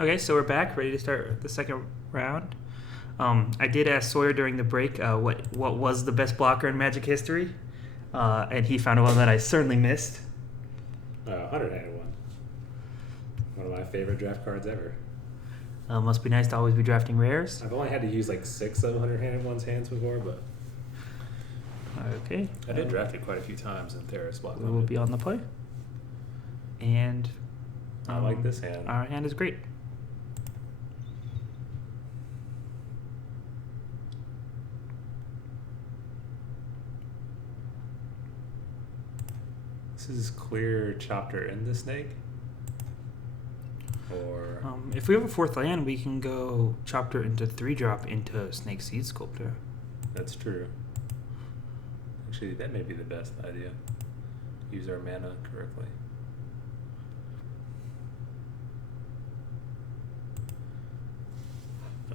Okay, so we're back, ready to start the second round. I did ask Sawyer during the break what was the best blocker in Magic history, and he found one that I certainly missed. 100-handed one. One of my favorite draft cards ever. Must be nice to always be drafting rares. I've only had to use like 6 of 100-handed one's hands before, but Okay. I did draft it quite a few times in Theris Block. We will be on the play. And I like this hand. Our hand is great. This is clear chapter in the snake? Or If we have a fourth land, we can go Chopper into 3-drop into Snake Seed Sculptor. that's true. Actually, that may be the best idea. Use our mana correctly.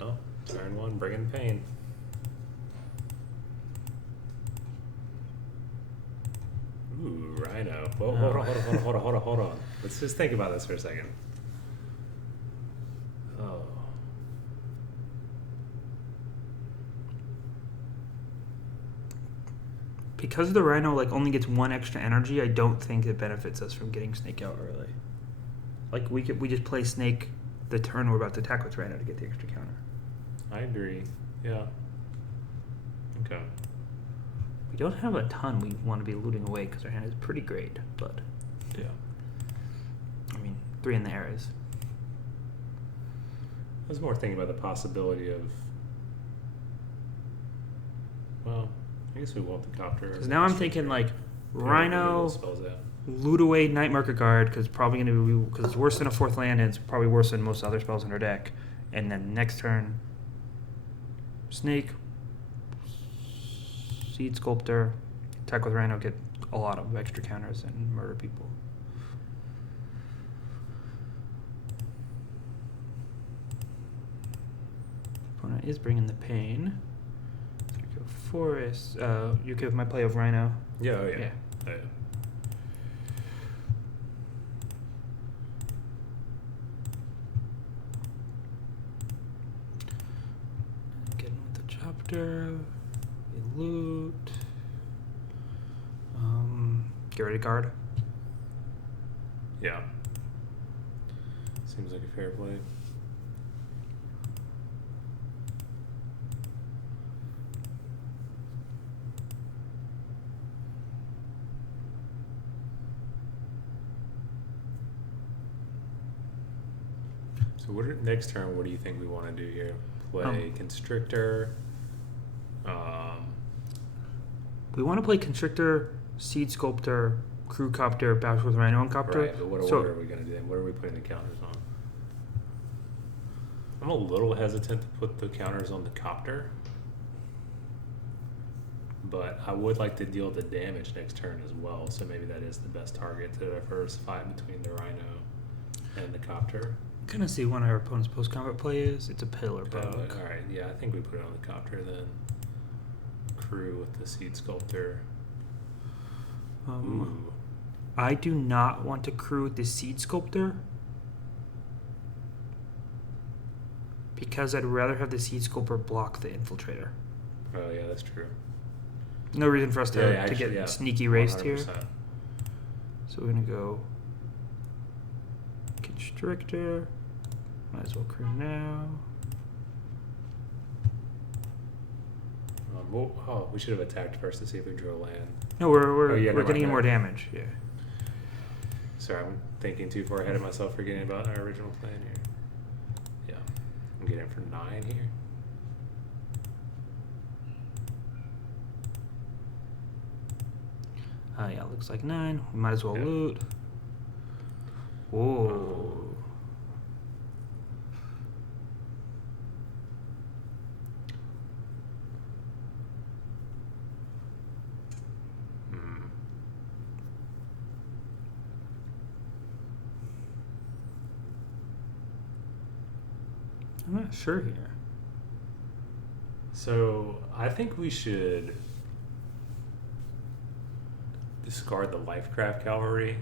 Oh, turn 1, bringing pain. Ooh, Rhino. Whoa, hold on. Let's just think about this for a second. Oh. Because the Rhino only gets 1 extra energy, I don't think it benefits us from getting Snake out early. We just play Snake the turn we're about to attack with Rhino to get the extra counter. I agree. Yeah. Okay. We don't have a ton we want to be looting away because our hand is pretty great, but Yeah. 3 in the air is. I was more thinking about the possibility of. Well, I guess we want the copter. Because now I'm thinking Rhino, loot away Night Market Guard because probably going to be because it's worse than a 4th land and it's probably worse than most other spells in our deck. And then next turn, Snake, Seed Sculptor, attack with Rhino, get a lot of extra counters and murder people. Opponent is bringing the pain. So we go Forest. You okay with my play of Rhino? Yeah, oh yeah. Yeah. Oh, yeah. Getting with the chapter. We loot. Get ready to guard. Yeah. Seems like a fair play. So next turn, what do you think we want to do here? Play Constrictor. We want to play Constrictor, Seed Sculptor, Crew Copter, Bash with Rhino and Copter. Right, but what order are we going to do then? What are we putting the counters on? I'm a little hesitant to put the counters on the Copter. But I would like to deal the damage next turn as well, so maybe that is the best target to diversify between the Rhino and the Copter. I'm going to see one of our opponent's post-combat play is. It's a Pillar Bug. Alright, yeah, I think we put it on the Copter then. Crew with the Seed Sculptor. Ooh. I do not want to crew with the Seed Sculptor because I'd rather have the Seed Sculptor block the Infiltrator. Oh yeah, that's true. No reason for us to actually, get sneaky raced 100%. here. So we're going to go Constrictor. Might as well crew now. We should have attacked first to see if we drew a land. No, we're never getting in mind. more damage. Yeah. Sorry, I'm thinking too far ahead of myself, forgetting about our original plan here. Yeah, I'm getting for 9 here. Yeah, looks like 9. We might as well loot. Whoa. I'm not sure here. So I think we should discard the Lifecraft Cavalry.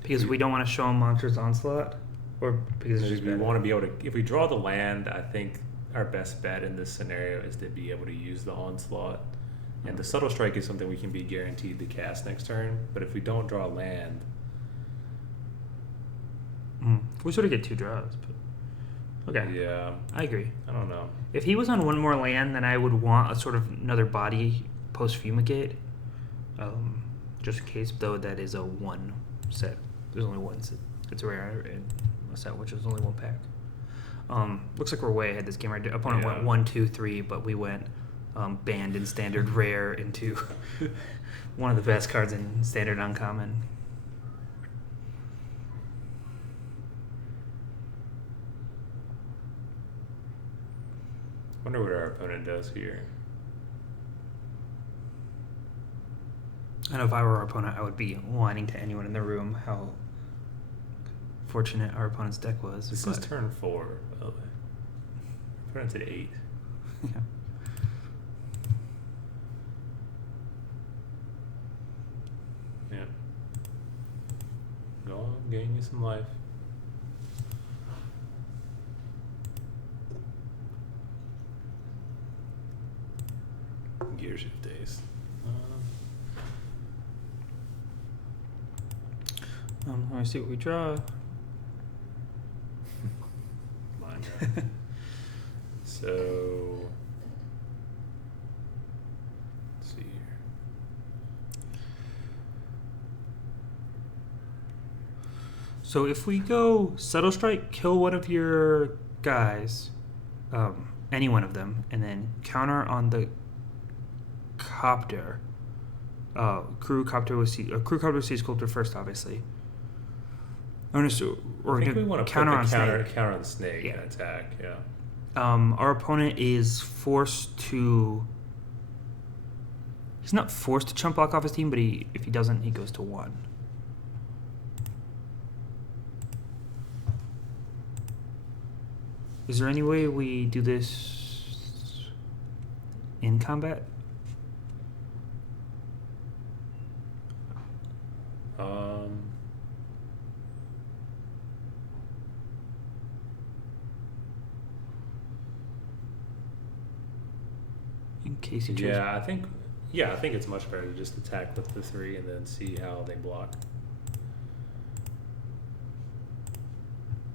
Because we don't want to show them Monsters Onslaught? Or because it's Because just we better? want to be able to, if we draw the land, I think our best bet in this scenario is to be able to use the onslaught. And the subtle strike is something we can be guaranteed to cast next turn. But if we don't draw land, We sort of get 2 draws. But okay. yeah, I agree. I don't know. If he was on one more land, then I would want a sort of another body post fumigate. Just in case, though, that is a 1 set. There's only 1 set. It's rare in a set, which is only 1 pack. Looks like we're way ahead this game. Our opponent went 1, 2, 3, but we went banned in standard rare into one of the best cards in standard uncommon. Wonder what our opponent does here. I know if I were our opponent, I would be whining to anyone in the room how fortunate our opponent's deck was. This is turn 4, by the way. Our opponent's at 8. Yeah. Yeah. Go on, gain you some life. Gear shift days. Let me see what we draw. Mine, right? So, let's see here. So if we go Subtle Strike, kill one of your guys, any one of them, and then counter on the Copter. Crew Copter with Sea Sculptor first, obviously. Or I think we want to counter put on the Snake. counter on the snake Yeah. and attack. Yeah. Our opponent is forced to. He's not forced to chump block off his team, but if he doesn't, he goes to 1. Is there any way we do this in combat? In case he chooses. I think it's much better to just attack with the 3 and then see how they block.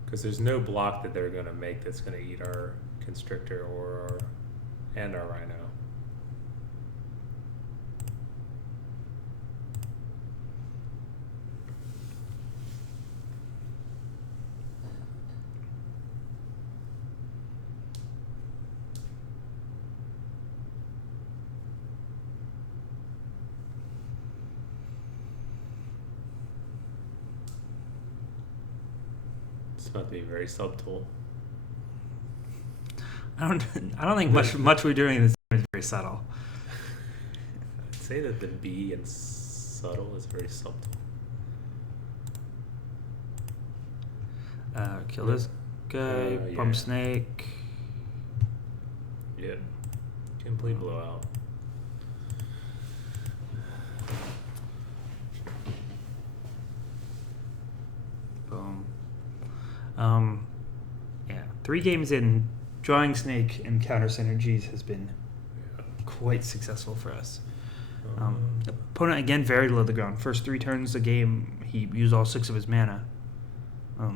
Because there's no block that they're going to make that's going to eat our Constrictor and our Rhino. It's about to be very subtle. I don't think much we're doing in this game is very subtle. I'd say that the B in subtle is very subtle. Kill this guy, Pump Snake. Yeah. Complete blowout. Boom. Yeah. 3 games in, drawing Snake and counter synergies has been quite successful for us. Opponent again very low to the ground. First 3 turns of the game, he used all 6 of his mana. I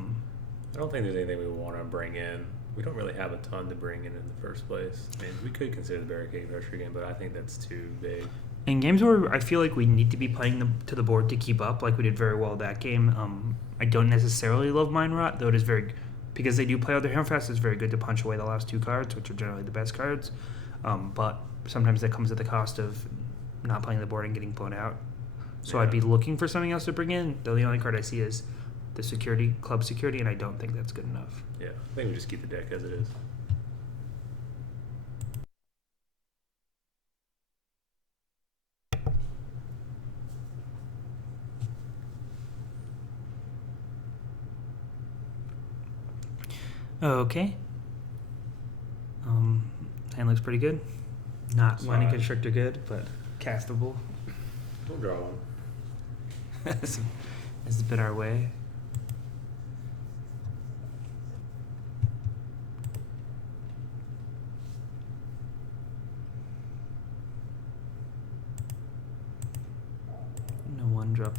don't think there's anything we want to bring in. We don't really have a ton to bring in the first place. I mean, we could consider the Barricade Crusher again, but I think that's too big. In games where I feel like we need to be playing to the board to keep up, like we did very well that game, I don't necessarily love Mind Rot, though it is very, because they do play out their Hammerfast, it's very good to punch away the last 2 cards, which are generally the best cards. But sometimes that comes at the cost of not playing the board and getting blown out. So I'd be looking for something else to bring in, though the only card I see is the club security, and I don't think that's good enough. Yeah, I think we just keep the deck as it is. Okay. Hand looks pretty good. Not Lightning Constrictor good, but castable. We'll draw one. This has been our way.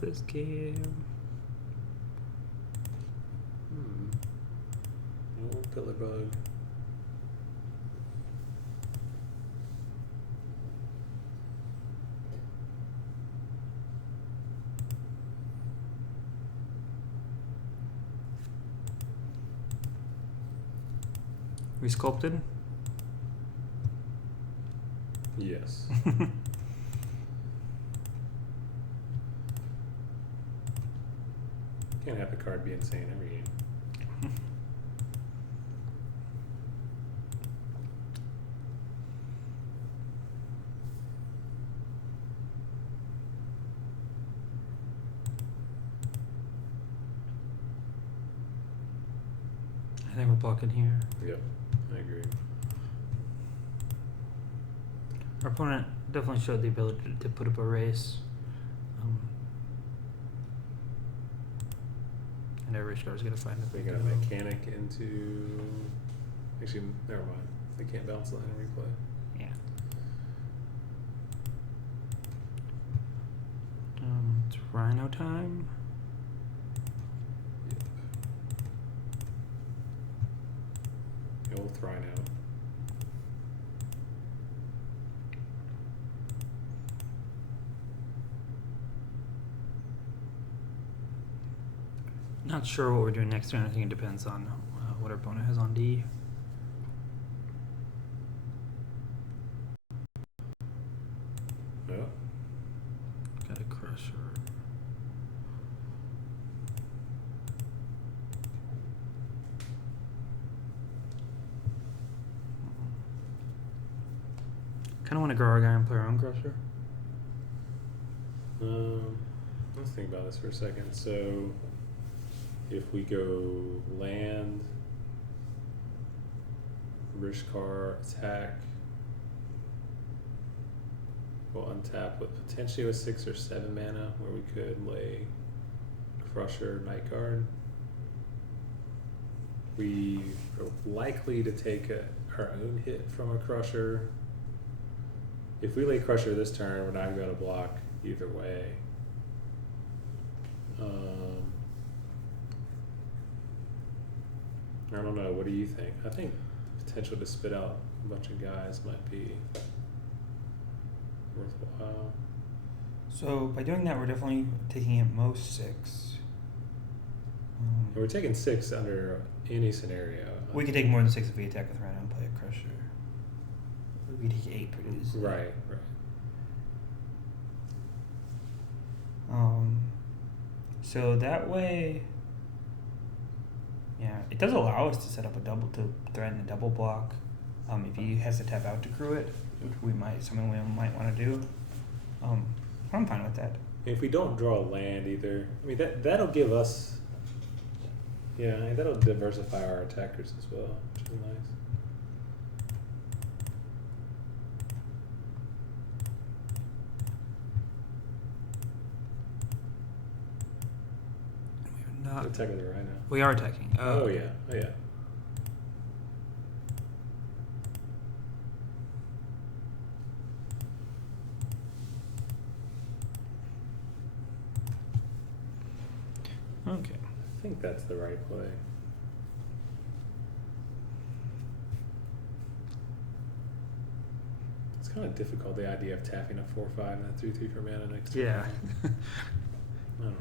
this game. Old pillar bug. Resculpted? Yes. Can't have the card be insane every game. I think we're blocking here. Yep, I agree. Our opponent definitely showed the ability to put up a race. And every card's gonna find a We got a mechanic into. Actually, never mind. They can't bounce the line and replay. Yeah. It's Rhino time. Yep. The old Rhino. Not sure what we're doing next turn. I think it depends on what our opponent has on D. Yeah. Got a crusher. Kind of want to grow our guy and play our own crusher. Let's think about this for a second. So, if we go land, Rishkar, attack, we'll untap with potentially with 6 or 7 mana, where we could lay Crusher, Night Guard. We are likely to take our own hit from a Crusher. If we lay Crusher this turn, we're not going to block either way. I don't know. What do you think? I think potential to spit out a bunch of guys might be worthwhile. So by doing that, we're definitely taking at most 6. And we're taking 6 under any scenario. We could take more than 6 if we attack with Rhino and play a crusher. We could take 8 pretty easily. Right. So that way, yeah, it does allow us to set up a double to threaten a double block. If he has to tap out to crew it, which something we might want to do. I'm fine with that. If we don't draw a land either, I mean that'll give us, that'll diversify our attackers as well, which is nice. Not attack with it right now. We are attacking. Oh yeah. Okay. I think that's the right play. It's kind of difficult, the idea of tapping a 4/5 and a 3/3 for mana next turn. Yeah. I don't know.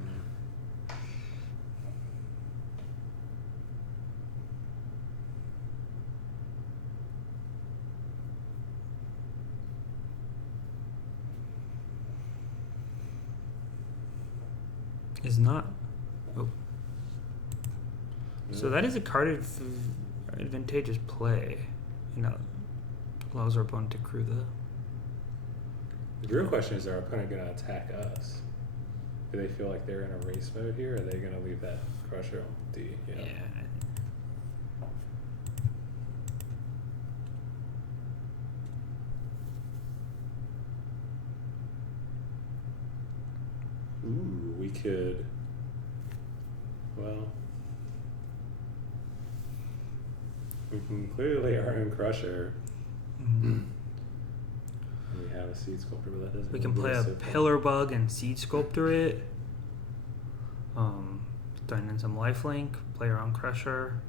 Is not. Oh. No. So that is a card advantageous play. Allows our opponent to crew The real question is, are our opponent going to attack us? Do they feel like they're in a race mode here, or are they going to leave that crusher on D? Yeah. Ooh, we could. Well, we can clearly lay our own crusher. Mm-hmm. We have a seed sculptor, but that doesn't. We can really play do a us so far. pillar bug and seed sculptor it. Throwing in some lifelink, play around Crusher.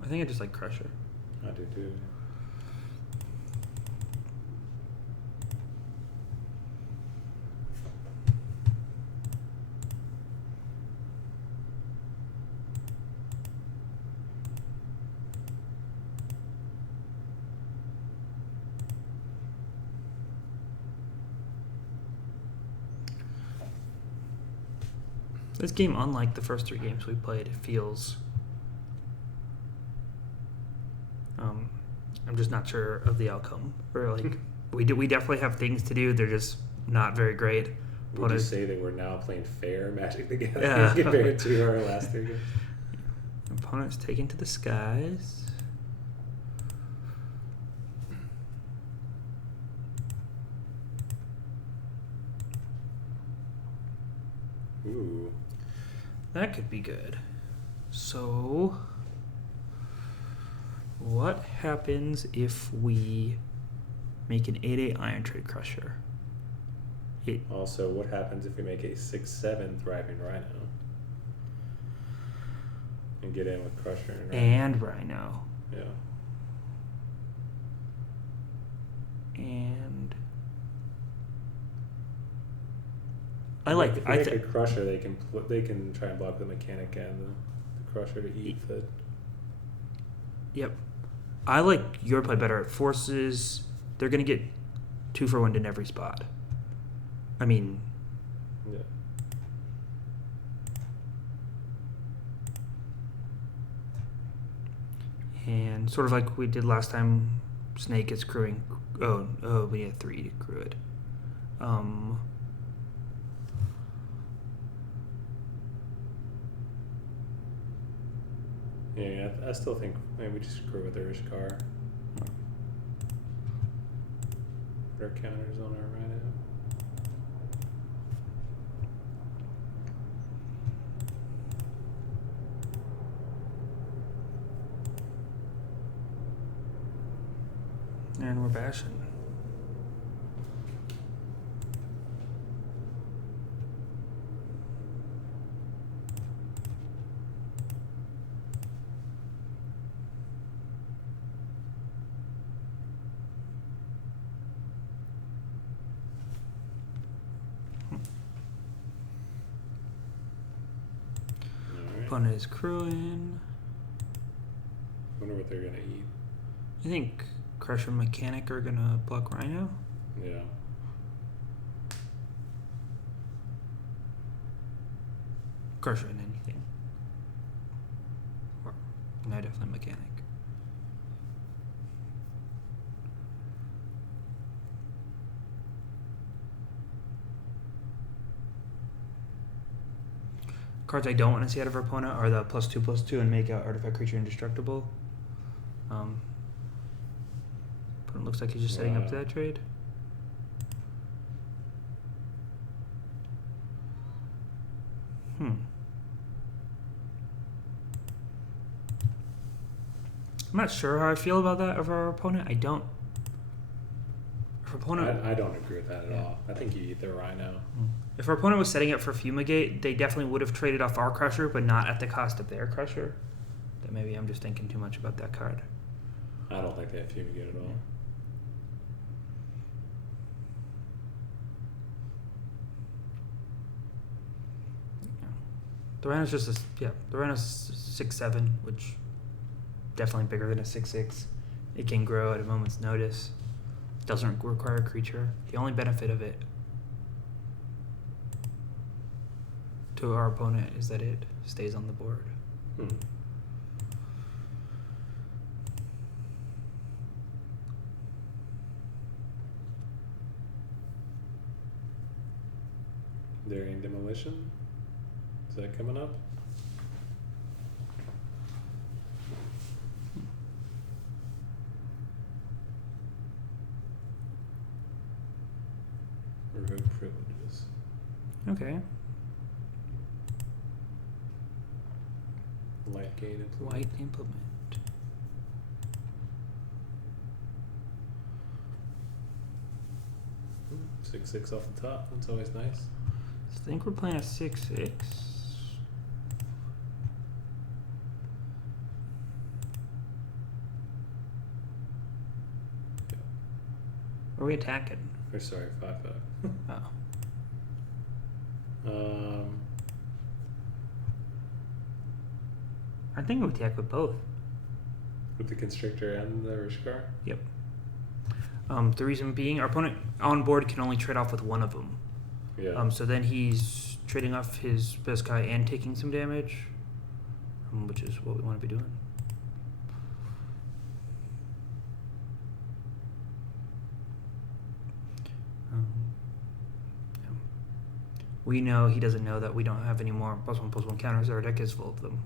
I think I just like Crusher. I do too. This game, unlike the first 3 games we played, it feels... I'm just not sure of the outcome. Or like, we definitely have things to do. They're just not very great. Would you say that we're now playing fair Magic together Yeah. compared to our last 3 games? Opponent's taken to the skies. Ooh. That could be good. So, what happens if we make an 8/8 Iron Trade Crusher? Also, what happens if we make a 6/7 Thriving Rhino? And get in with Crusher and Rhino. Yeah. And If we make a Crusher, they can try and block the Mechanic and the Crusher to eat the... Yep. I like your play better. It forces... They're going to get 2 for 1 in every spot. I mean... Yeah. And sort of like we did last time, Snake is crewing... Oh, we had 3 to crew it. Yeah, I still think maybe we just screw with Urishkar. Put our counters on our Rhino. And we're bashing. Opponent is crewing. Wonder what they're gonna eat. I think Crusher and Mechanic are gonna block Rhino. Yeah. Crusher and anything. Or, no, definitely Mechanic. Cards I don't want to see out of our opponent are the +2/+2 and make an artifact creature indestructible. Opponent looks like he's just setting up to that trade. I'm not sure how I feel about that of our opponent. I don't. If our opponent, I don't agree with that at all. I think you eat the Rhino. If our opponent was setting up for Fumigate, they definitely would have traded off our Crusher, but not at the cost of their Crusher. That maybe I'm just thinking too much about that card. I don't think they have Fumigate at all. The Rhino's just the Rhino's 6/7, which definitely bigger than a 6/6. It can grow at a moment's notice. Doesn't require a creature. The only benefit of it to our opponent is that it stays on the board. Daring Demolition? Is that coming up? Revoke privileges. Okay. Lifelink. gain implement. White implement. 6/6 off the top. That's always nice. I think we're playing a 6/6. Are we attacking? Or sorry, 5/5. Oh. I think we attack with both. With the Constrictor and the Rishkar? Yep. The reason being, our opponent on board can only trade off with one of them. Yeah. So then he's trading off his best guy and taking some damage, which is what we want to be doing. Yeah. We know he doesn't know that we don't have any more +1/+1 counters. Our deck is full of them.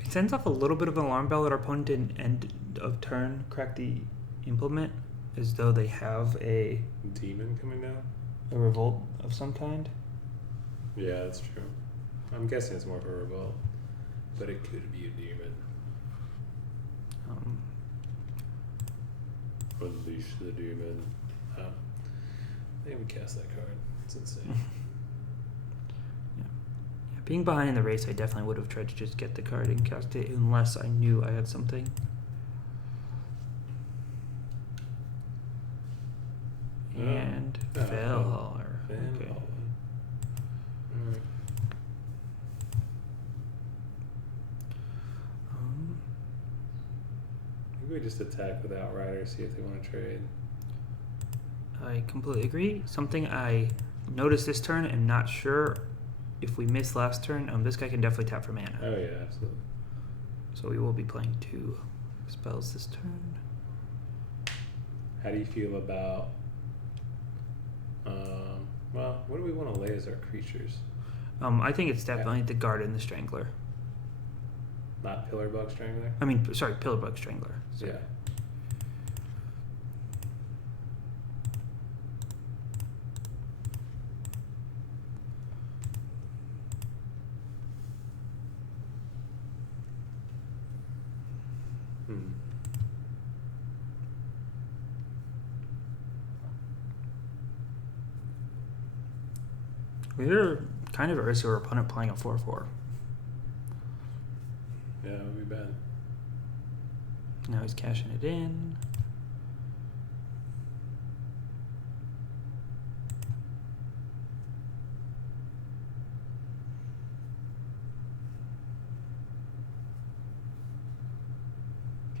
It sends off a little bit of an alarm bell that our opponent didn't end of turn crack the implement, as though they have a Demon coming down? revolt of some kind. Yeah, that's true. I'm guessing it's more of a revolt, but it could be a demon. Unleash the demon. I think we cast that card. It's insane. Being behind in the race, I definitely would have tried to just get the card and cast it unless I knew I had something. And fell. Okay. Alright. Maybe we just attack with Outrider, see if they want to trade. I completely agree. Something I noticed this turn and not sure if we missed last turn, this guy can definitely tap for mana. Oh yeah, absolutely. So we will be playing 2 spells this turn. How do you feel about well, what do we want to lay as our creatures? I think it's definitely the Guard and the Strangler. Not Pillarbug Strangler? I mean, sorry, Pillarbug Strangler. Sorry. Yeah. We're kind of averse to our opponent playing a 4/4. Yeah, that would be bad. Now he's cashing it in.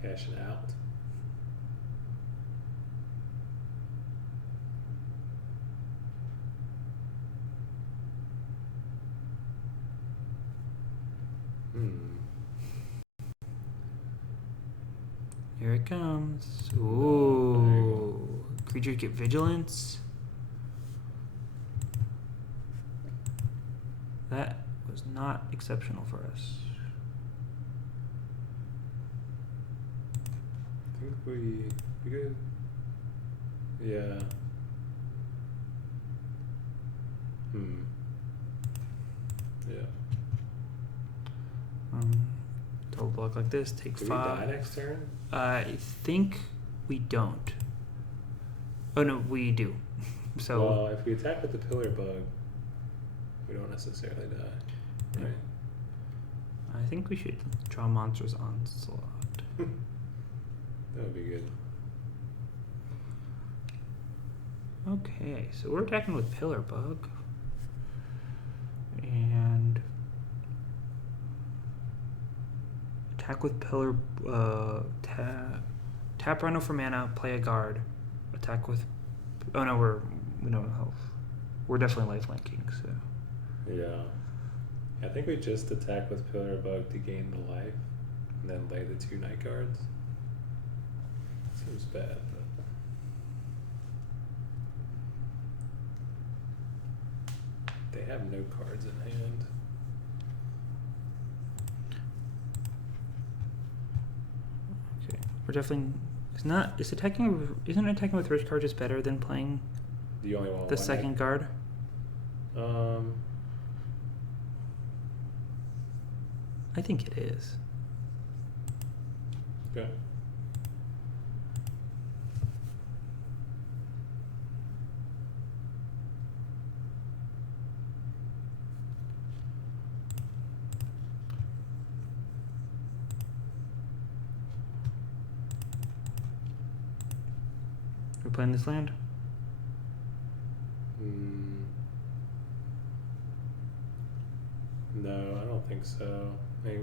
Cashing out. Here it comes. Ooh. Oh, Creatures get vigilance. That was not exceptional for us. I think we good. Yeah. Yeah. Double block like this, take Do 5. we die next turn? I think we don't. Oh no, we do. So well, if we attack with the Pillar Bug, we don't necessarily die, right? I think we should draw monsters onslaught. That would be good. Okay, so we're attacking with Pillar Bug. And attack with Pillar tap Rhino for mana, play a guard. Attack with we don't have health. We're definitely lifelinking, so Yeah. I think we just attack with Pillar Bug to gain the life, and then lay the 2 Night Guards. Seems bad, but they have no cards in hand. We're definitely. Isn't attacking with rich card just better than playing Do you only want the one second guard? I think it is. Okay. We're playing this land. No, I don't think so. I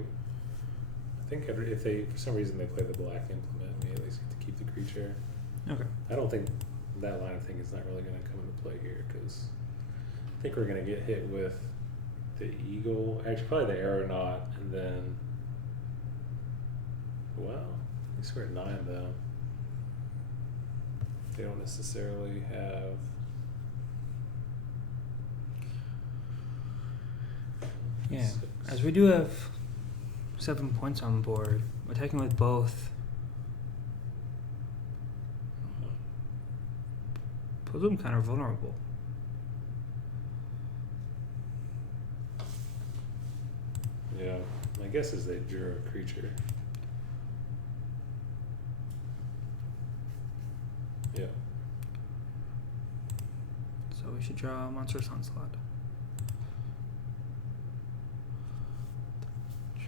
think if they, for some reason, they play the black implement, we at least get to keep the creature. Okay. I don't think that line of thinking is not really going to come into play here because I think we're going to get hit with the eagle, actually probably the aeronaut, and then, well, I guess we're at 9 though. They don't necessarily have. Yeah, 6. as we do have 7 points on board, attacking with both puts them kind of vulnerable. Yeah, my guess is they drew a creature. Yeah. So we should draw Monstrous Onslaught.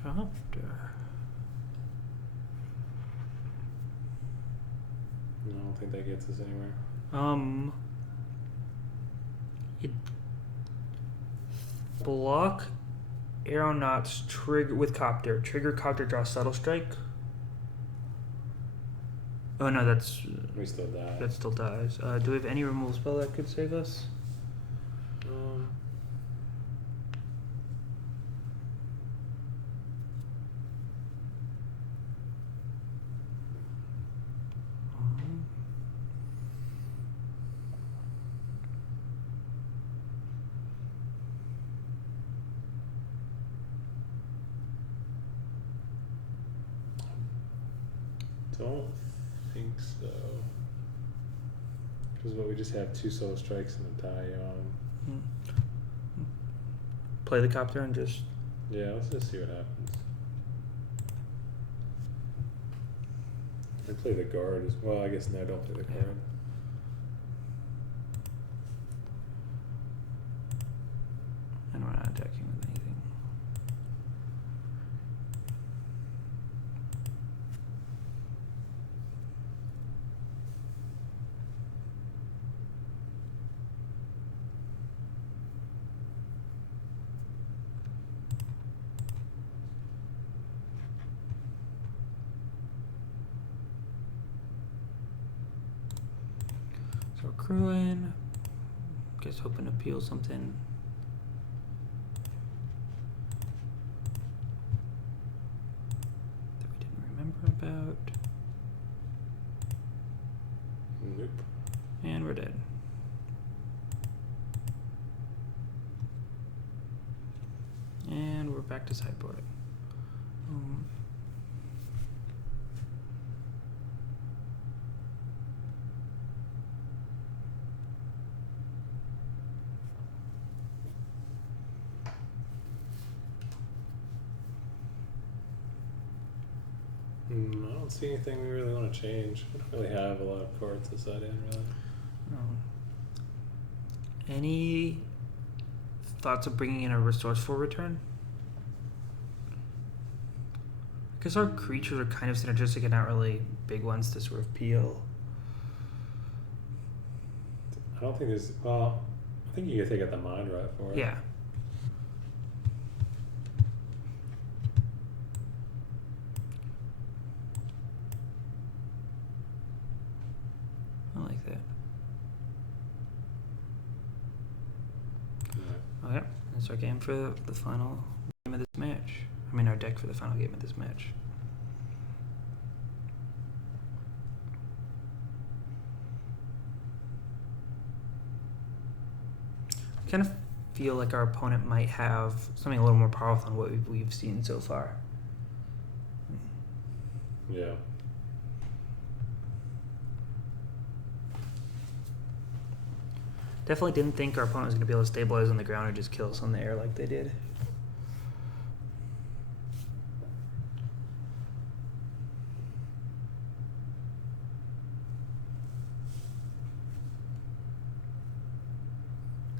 Chapter. No, I don't think that gets us anywhere. It block aeronauts trigger with copter. Trigger copter, draw subtle strike. Oh no, that's We still die. that still dies. Do we have any removal spell that could save us? Don't think so. Because what we just have 2 solo strikes and a die on. Play the copter and just. Yeah, let's just see what happens. I play the guard as well. I guess no, don't play the guard. And we're not attacking with anything. So accruing. Guess hoping to peel something. That we didn't remember about. Nope. And we're dead. And we're back to sideboarding. I don't see anything we really want to change. We don't really have a lot of cards to side in, really. Any thoughts of bringing in a resourceful return? Because our creatures are kind of synergistic and not really big ones to sort of peel. I don't think there's. Well, I think you could take out the mind right for it. Yeah. I like that. Yeah. Okay, that's our game for the final game of this match. I mean, our deck for the final game of this match. I kind of feel like our opponent might have something a little more powerful than what we've seen so far. Yeah. Definitely didn't think our opponent was going to be able to stabilize on the ground or just kill us on the air like they did.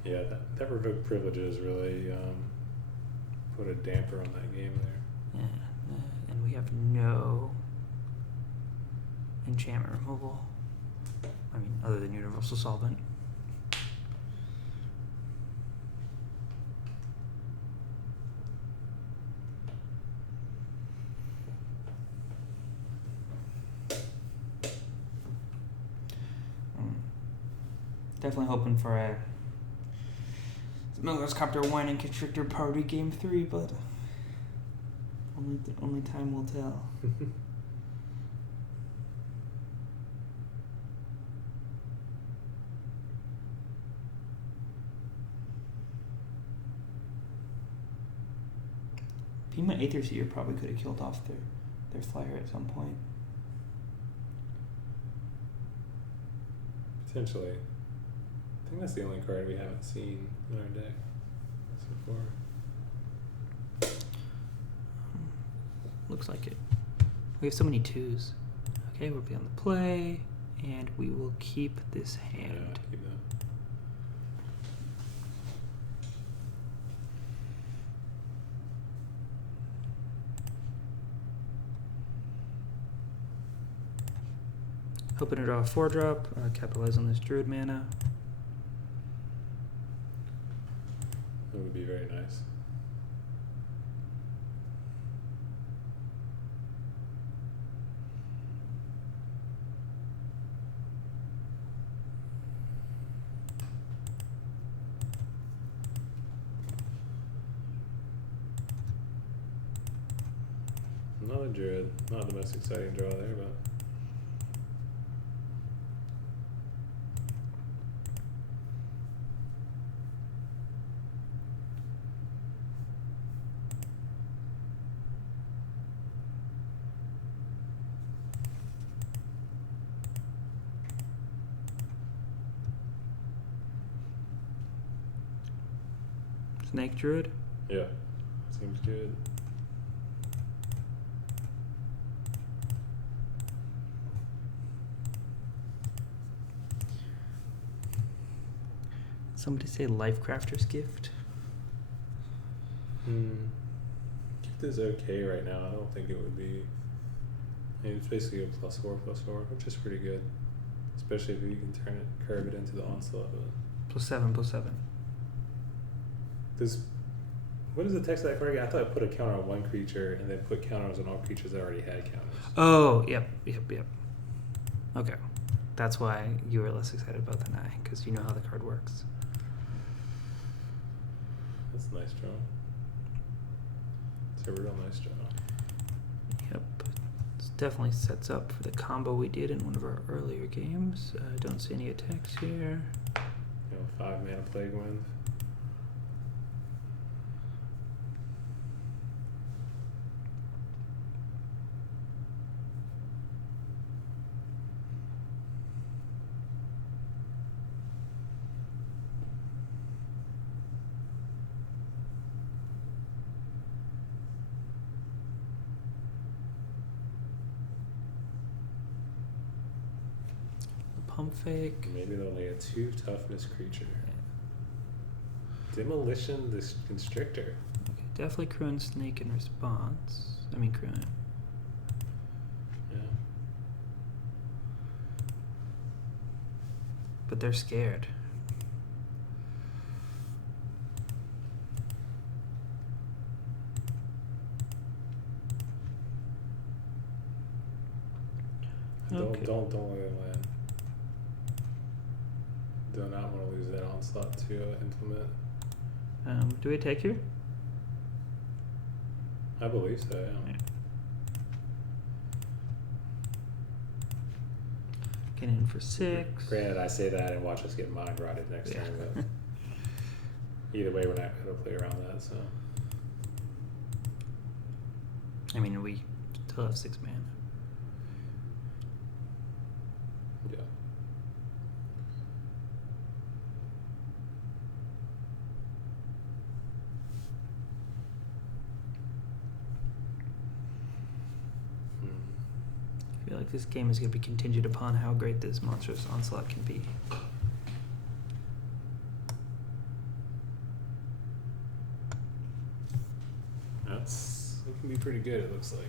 Yeah, that revoke privileges really put a damper on that game there. Yeah, and we have no enchantment removal. I mean, other than Universal Solvent. Definitely hoping for a Miller's Copter Wine and Constrictor Party Game 3, but only time will tell. Pima Aether Seer probably could have killed off their flyer at some point. Potentially. I think that's the only card we haven't seen in our deck so far. Looks like it. We have so many 2s. Okay, we'll be on the play, and we will keep this hand. Yeah, keep that. Hoping to draw a 4-drop, capitalize on this Druid mana. That would be very nice. Another Druid. Not the most exciting draw there, but Snake Druid. yeah, seems good. Somebody say Lifecrafter's Gift. Gift is okay right now. I don't think it would be. I mean, it's basically a +4/+4, which is pretty good, especially if you can curve it into the onslaught. But +7/+7. what is the text of that card again? I thought I put a counter on one creature and then put counters on all creatures that already had counters. Oh, yep. Okay. That's why you were less excited about than I, because you know how the card works. That's a nice draw. It's a real nice draw. Yep. It definitely sets up for the combo we did in one of our earlier games. Don't see any attacks here. 5 mana Plague Wind. Pump Fake. Maybe they'll only a 2 toughness creature. Demolition this Constrictor. Okay, definitely Cruin Snake in response. I mean Cruin. Yeah. But they're scared. Okay. Don't let it land. Do not want to lose that onslaught to implement. Do we take here? I believe so, yeah. Get in for 6. Granted, I say that and watch us get mind rotted next Yeah. turn, but either way, we're not going to play around that, so. I mean, we still have 6 mana. Yeah. like this game is going to be contingent upon how great this monstrous onslaught can be. It can be pretty good, it looks like.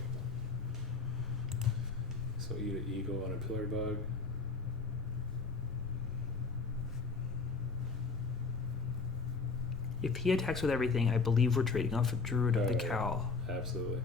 So eat an eagle on a pillar bug. If he attacks with everything, I believe we're trading off a Druid of the Cowl. Absolutely.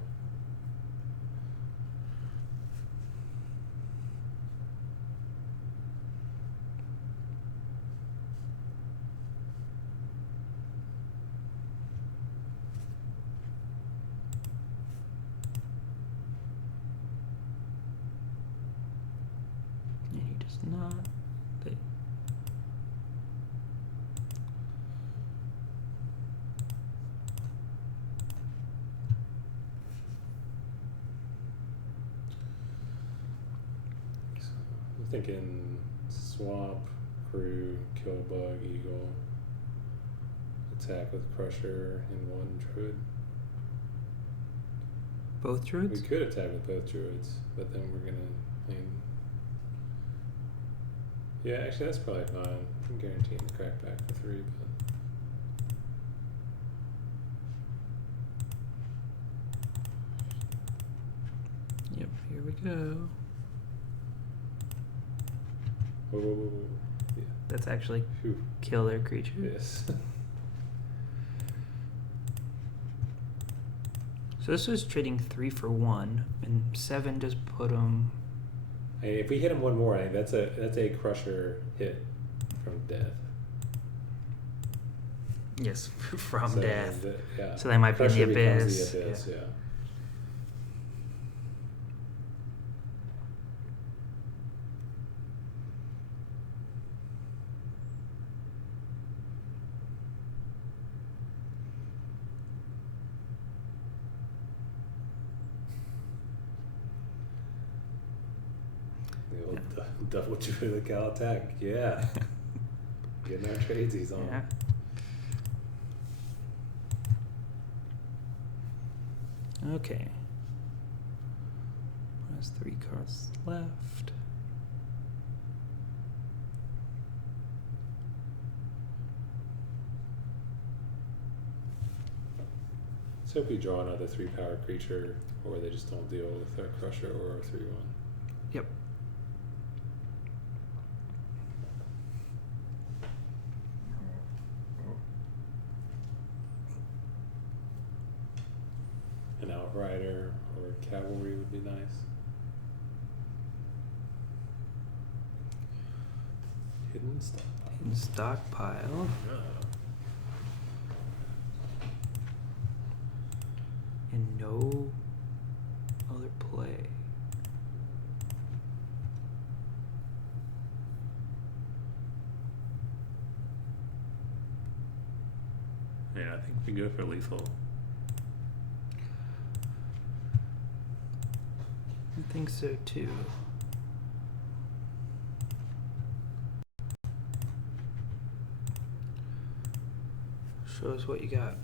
And he does not. I'm thinking swamp, crew, kill bug, eagle, attack with crusher, and one druid. Both Druids? We could attack with both druids, but then we're gonna. Yeah, actually, that's probably fine. I'm guaranteeing the crackback for 3, but. Yep, here we go. Oh, yeah. That's actually Phew. kill their creature. Yes. So this was trading 3 for 1, and 7 just put him. If we hit him one more, I think that's a crusher hit from death. Yes, from So death. Yeah. So they might be in the Crusher becomes abyss. The abyss, yeah. The old double Druid of the Cowl attack, yeah. Getting our tradesies on. Yeah. Okay. Has 3 cards left. So if we draw another 3-power creature, or they just don't deal with our crusher or our 3/1. Yep. An outrider or cavalry would be nice. Hidden stuff. In stockpile. And no other play. Yeah, I think we go for lethal. I think so too. Show us what you got.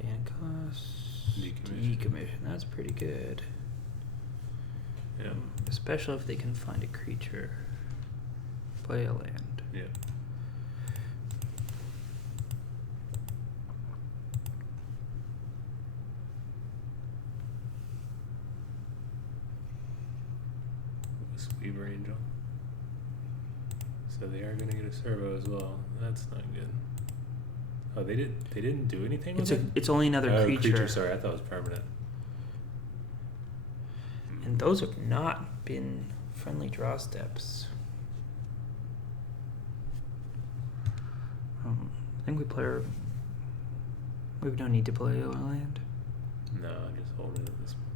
Paying costs. Decommission. That's pretty good. Yeah. Especially if they can find a creature. Play a land. Yeah. Weaver Angel. So they are going to get a servo as well. That's not good. Oh, they didn't do anything with it? It's only another creature. Sorry, I thought it was permanent. And those have not been friendly draw steps. I think we don't need to play a land. No, I just hold it at this point.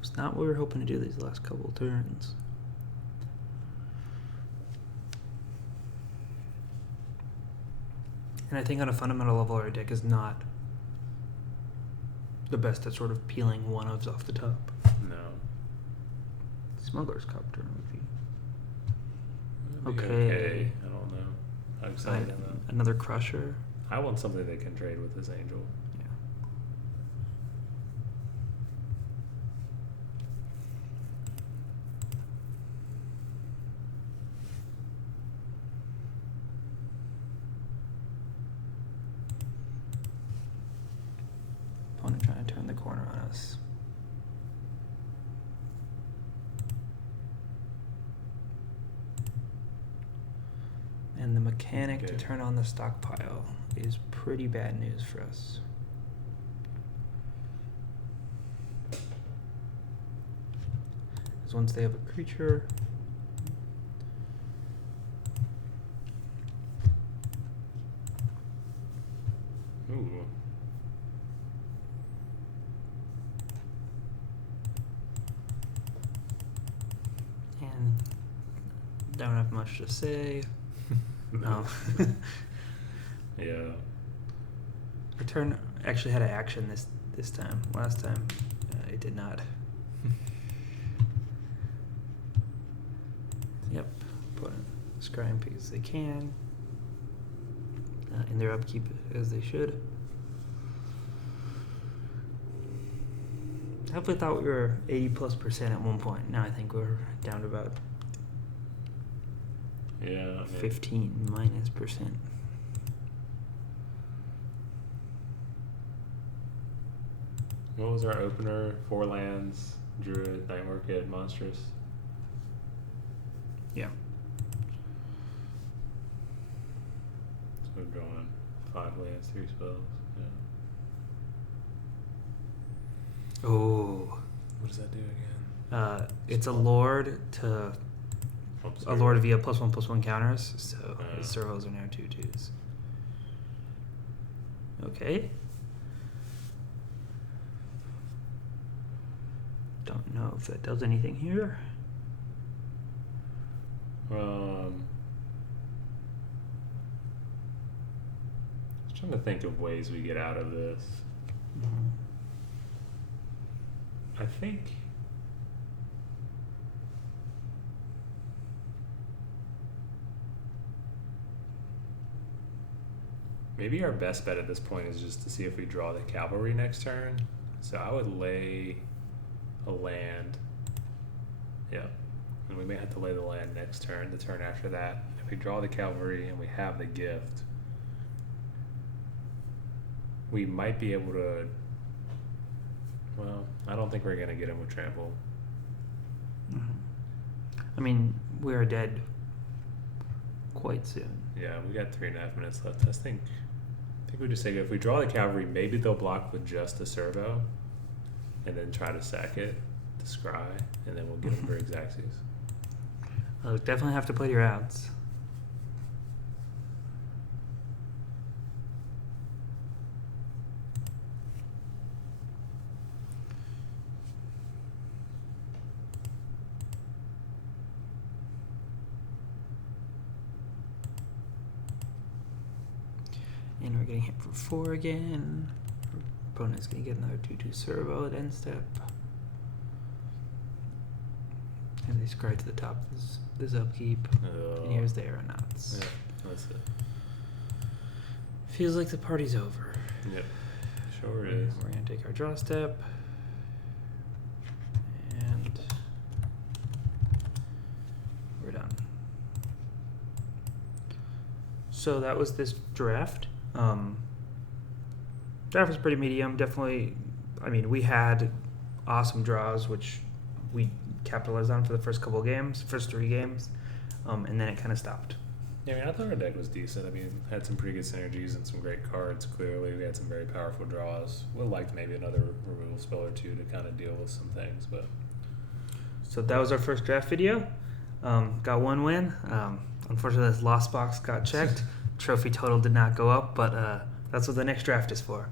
It's not what we were hoping to do these last couple turns. And I think on a fundamental level, our deck is not the best at sort of peeling one-ofs off the top. No. Smuggler's Copter movie. That'd be Okay. I don't know. How excited am I? Another Crusher. I want something that can trade with this Angel. Yeah. Opponent trying to turn the corner on us. And the mechanic to Okay. turn on the stockpile is pretty bad news for us. Because once they have a creature, Ooh. and don't have much to say. No. Yeah. Return actually had an action this time. Last time, it did not. Yep. Put scrying because they can. In their upkeep as they should. I definitely thought we were 80+% at one point. Now I think we're down to about Yeah. 15-%. What was our opener? 4 lands, Druid, Night Market, Monstrous. Yeah. So we're drawing 5 lands, 3 spells. Yeah. Oh. What does that do again? It's a lord to a lord via +1/+1 counters, so his servos are now 2/2s. Okay. Don't know if that does anything here. I was trying to think of ways we get out of this. Mhm. I think maybe our best bet at this point is just to see if we draw the cavalry next turn. So I would lay a land. Yeah. And we may have to lay the land next turn, the turn after that. If we draw the cavalry and we have the gift, we might be able to. Well, I don't think we're going to get him with trample. Mhm. I mean, we are dead quite soon. Yeah, we got 3.5 minutes left. I think we just say if we draw the cavalry, maybe they'll block with just a servo, and then try to sack it to scry, and then we'll get them for Xaxes. Definitely have to play your outs. And we're getting hit for 4 again. Opponent's gonna get another 2/2 servo at end step. And they scry to the top of this upkeep. And here's the aeronauts. Yeah, that's it. Feels like the party's over. Yep, sure is. We're gonna take our draw step. And we're done. So that was this draft. Draft was pretty medium. Definitely, I mean, we had awesome draws, which we capitalized on for the first 3 games, and then it kind of stopped. Yeah, I mean, I thought our deck was decent. I mean, had some pretty good synergies and some great cards, clearly. We had some very powerful draws. Would have liked maybe another removal spell or two to kind of deal with some things, but... So that was our first draft video. Got 1 win. Unfortunately, this lost box got checked. Trophy total did not go up, but that's what the next draft is for.